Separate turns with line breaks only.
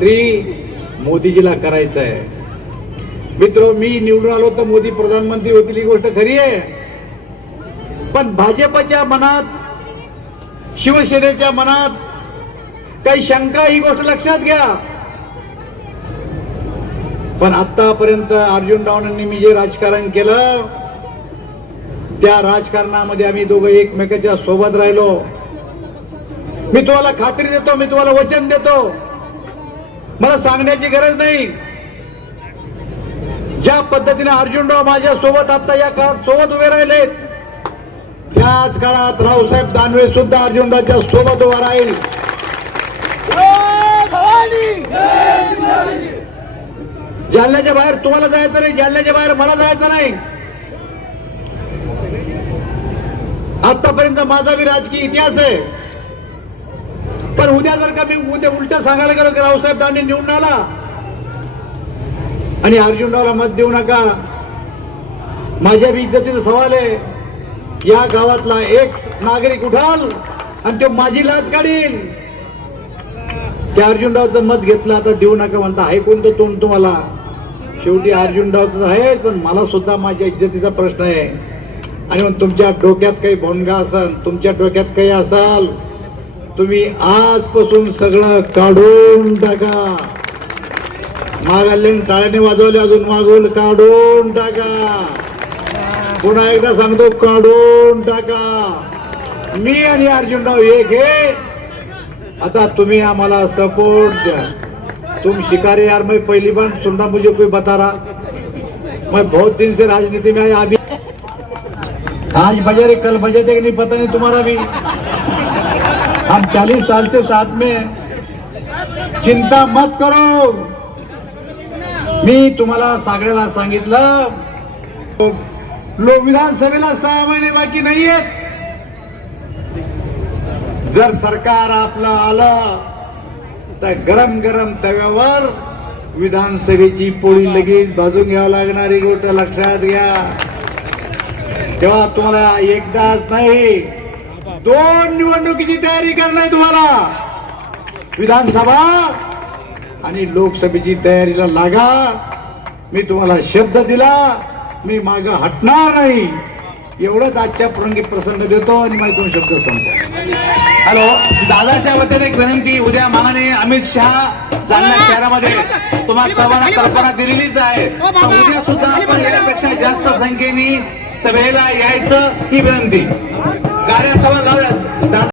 प्रधानमंत्री मोदीजीला करायचं आहे. मित्र मी निवडून आलो तर मोदी प्रधानमंत्री होतील ही गोष्ट खरी आहे. पण भाजपच्या मनात शिवसेनेच्या मनात काही शंका ही गोष्ट लक्षात घ्या. पण आतापर्यंत अर्जुन रावणांनी मी जे राजकारण केलं त्या राजकारणामध्ये आम्ही दोघं एकमेकाच्या सोबत राहिलो. मी तुम्हाला खात्री देतो मी तुम्हाला वचन देतो. मला सांगण्याची गरज नाही. ज्या पद्धतीने अर्जुनराव माझ्या सोबत आता या काळात सोबत उभे राहिलेत त्याच काळात रावसाहेब दानवे सुद्धा अर्जुनरावच्या सोबत उभा राहील. जालन्याच्या बाहेर तुम्हाला जायचं नाही जालन्याच्या बाहेर मला जायचं नाही. आतापर्यंत माझा बी राजकीय इतिहास आहे. पण उद्या जर का मी उद्या उलट सांगायला गेलो की रावसाहेब दानवे निवडून आला आणि अर्जुनरावला मत देऊ नका माझ्या बी इज्जतीचा सवाल आहे या गावातला एक नागरिक उठाल आणि तो माझी लाच काढील. त्या अर्जुनरावचं मत घेतलं आता देऊ नका म्हणता आहे कोणतं तोंड तुम्हाला? शेवटी अर्जुनरावचं आहे पण मला सुद्धा माझ्या इज्जतीचा प्रश्न आहे. आणि मग तुमच्या डोक्यात काही भोंगा असाल तुमच्या डोक्यात काही असाल तुम्ही आजपासून सगळं काढून टाका. मागाले टाळ्याने वाजवले अजून मागवलं काढून टाका. पुन्हा एकदा सांगतो काढून टाका. मी आणि अर्जुनराव एक हे. आता तुम्ही आम्हाला सपोर्ट द्या. तुम शिकारी यार मैं पहली बार सुनना मुझे कोई बता रहा. मैं बहुत दिन से राजनीति में आया अभी. आज बजे रे कल बजे थे कि नहीं पता नहीं तुम्हारा भी. हम चालीस साल से साथ में चिंता मत करो। मी तुम्हाला सगळ्याला सांगितलं लोक विधानसभेला सहा महिने बाकी नाहीये जर सरकार आपलं आलं तर गरम गरम तव्यावर विधानसभेची पोळी लगेच भाजून घ्यावं लागणारी गोष्ट लक्षात घ्या. तेव्हा तुम्हाला एकदाच नाही दोन निवडणुकीची तयारी करणार तुम्हाला. विधानसभा आणि लोकसभेची तयारीला लागा. मी तुम्हाला शब्द दिला मी माग हटणार नाही. एवढंच आजच्या प्रसंगी प्रसंग देतो आणि माझे दोन शब्द सांगतो
हॅलो दादाच्या वतीने एक विनंती. उद्या माननीय अमित शहा जालना शहरामध्ये तुम्हाला सर्वांना कल्पना दिलेलीच आहे. उद्या सुद्धा आपण यापेक्षा जास्त संख्येने सभेला यायचं ही विनंती. गाड्या सभा लावल्यात.